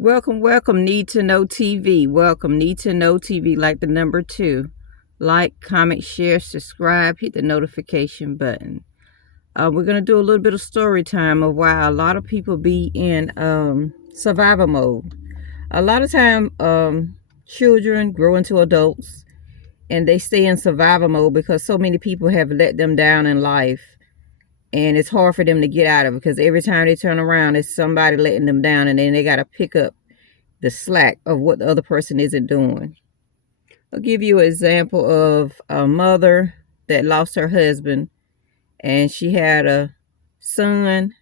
Welcome, Need to Know TV. Welcome, Need to Know TV, like the number 2. Like, comment, share, subscribe, hit the notification button. We're going to do a little bit of story time of why a lot of people be in survival mode. A lot of time, children grow into adults and they stay in survival mode because so many people have let them down in life. And it's hard for them to get out of it because every time they turn around, it's somebody letting them down, and then they got to pick up the slack of what the other person isn't doing. I'll give you an example of a mother that lost her husband, and she had a son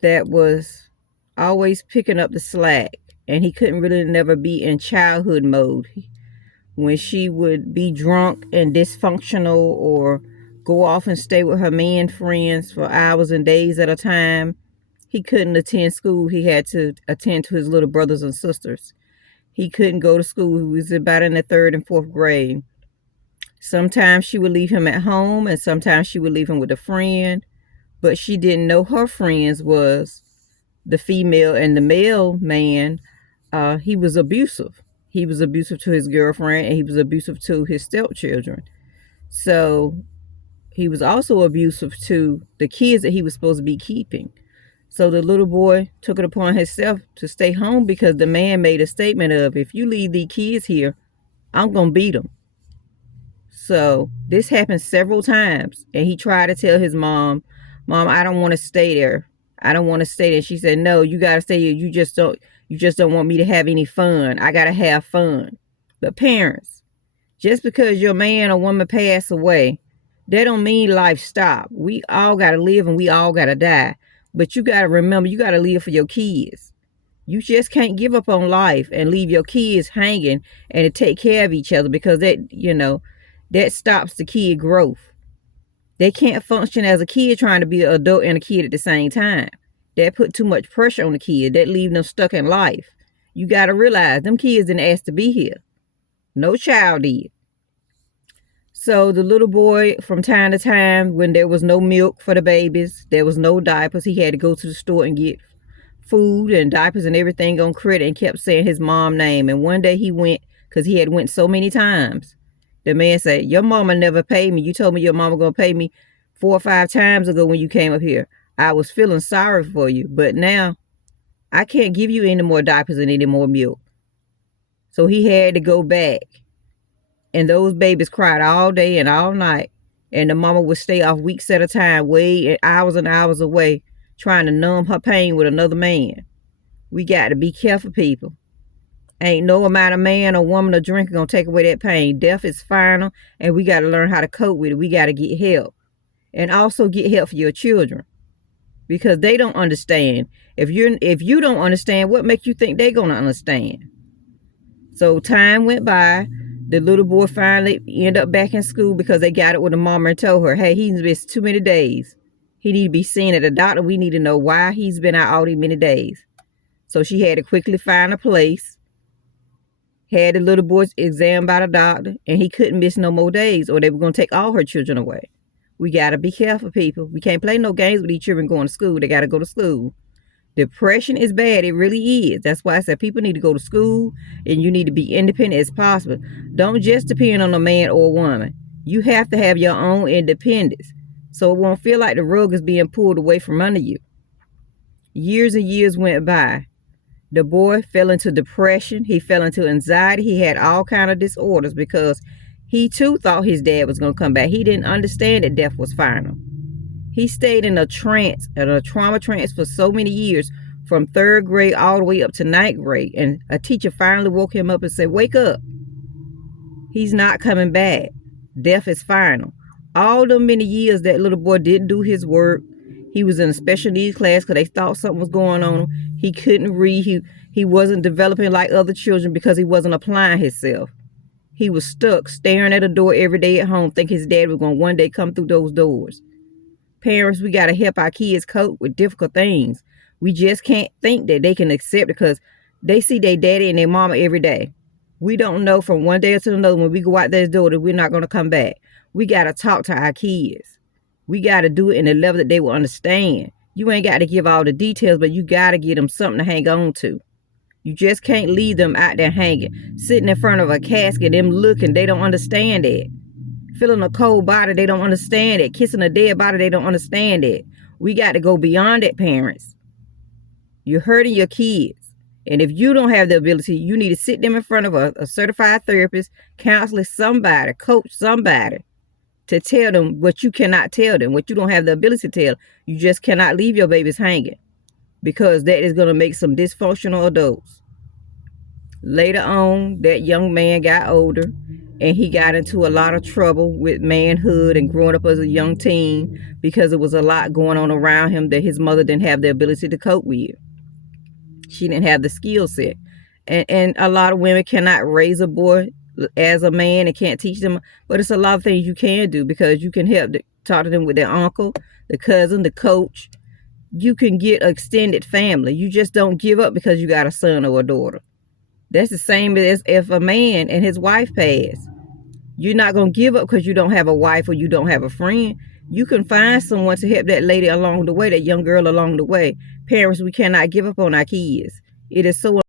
that was always picking up the slack, and he couldn't really never be in childhood mode. When she would be drunk and dysfunctional or go off and stay with her man friends for hours and days at a time, he couldn't attend school. He had to attend to his little brothers and sisters. He couldn't go to school. He was about in the 3rd and 4th grade. Sometimes she would leave him at home, and sometimes she would leave him with a friend. But she didn't know her friends was the female, and the male man, he was abusive. He was abusive to his girlfriend, and he was abusive to his stepchildren. So he was also abusive to the kids that he was supposed to be keeping. So the little boy took it upon himself to stay home because the man made a statement of, if you leave these kids here, I'm going to beat them. So this happened several times. And he tried to tell his mom, I don't want to stay there. I don't want to stay there. She said, no, you got to stay here. You just don't want me to have any fun. I got to have fun. But parents, just because your man or woman passed away, that don't mean life stopped. We all got to live and we all got to die. But you got to remember, you got to live for your kids. You just can't give up on life and leave your kids hanging and to take care of each other, because that stops the kid growth. They can't function as a kid trying to be an adult and a kid at the same time. That put too much pressure on the kid. That leave them stuck in life. You got to realize them kids didn't ask to be here. No child did. So the little boy, from time to time, when there was no milk for the babies, there was no diapers, he had to go to the store and get food and diapers and everything on credit, and kept saying his mom's name. And one day he went, because he had went so many times. The man said, your mama never paid me. You told me your mama going to pay me 4 or 5 times ago when you came up here. I was feeling sorry for you, but now I can't give you any more diapers and any more milk. So he had to go back. And those babies cried all day and all night. And the mama would stay off weeks at a time, way hours and hours away, trying to numb her pain with another man. We got to be careful, people. Ain't no amount of man or woman or drink going to take away that pain. Death is final, and we got to learn how to cope with it. We got to get help. And also get help for your children, because they don't understand. If you don't understand, what makes you think they're going to understand? So time went by. The little boy finally ended up back in school because they got it with the mama and told her, hey, he's missed too many days. He need to be seen at a doctor. We need to know why he's been out all these many days. So she had to quickly find a place, had the little boy examined by the doctor, and he couldn't miss no more days, or they were going to take all her children away. We got to be careful, people. We can't play no games with these children going to school. They got to go to school. Depression is bad. It really is. That's why I said people need to go to school, and you need to be independent as possible. Don't just depend on a man or a woman. You have to have your own independence, so it won't feel like the rug is being pulled away from under you. Years and years went by. The boy fell into depression. He fell into anxiety. He had all kinds of disorders because he too thought his dad was going to come back. He didn't understand that death was final. He stayed in a trance, in a trauma trance, for so many years, from 3rd grade all the way up to 9th grade. And a teacher finally woke him up and said, wake up. He's not coming back. Death is final. All the many years that little boy didn't do his work. He was in a special needs class because they thought something was going on. He couldn't read. He wasn't developing like other children because he wasn't applying himself. He was stuck staring at a door every day at home, thinking his dad was going to one day come through those doors. Parents, we got to help our kids cope with difficult things. We just can't think that they can accept it because they see their daddy and their mama every day. We don't know from one day to another when we go out that door that we're not going to come back. We got to talk to our kids. We got to do it in a level that they will understand. You ain't got to give all the details, but you got to give them something to hang on to. You just can't leave them out there hanging, sitting in front of a casket, them looking. They don't understand it. Feeling a cold body, they don't understand it. Kissing a dead body, they don't understand it. We got to go beyond it, parents. You're hurting your kids. And if you don't have the ability, you need to sit them in front of a certified therapist, counselor, somebody, coach, somebody, to tell them what you cannot tell them, what you don't have the ability to tell. You just cannot leave your babies hanging, because that is going to make some dysfunctional adults. Later on, that young man got older, and he got into a lot of trouble with manhood and growing up as a young teen, because there was a lot going on around him that his mother didn't have the ability to cope with. She didn't have the skill set. And a lot of women cannot raise a boy as a man and can't teach them. But it's a lot of things you can do, because you can help talk to them with their uncle, the cousin, the coach. You can get an extended family. You just don't give up because you got a son or a daughter. That's the same as if a man and his wife pass. You're not going to give up because you don't have a wife or you don't have a friend. You can find someone to help that lady along the way, that young girl along the way. Parents, we cannot give up on our kids. It is so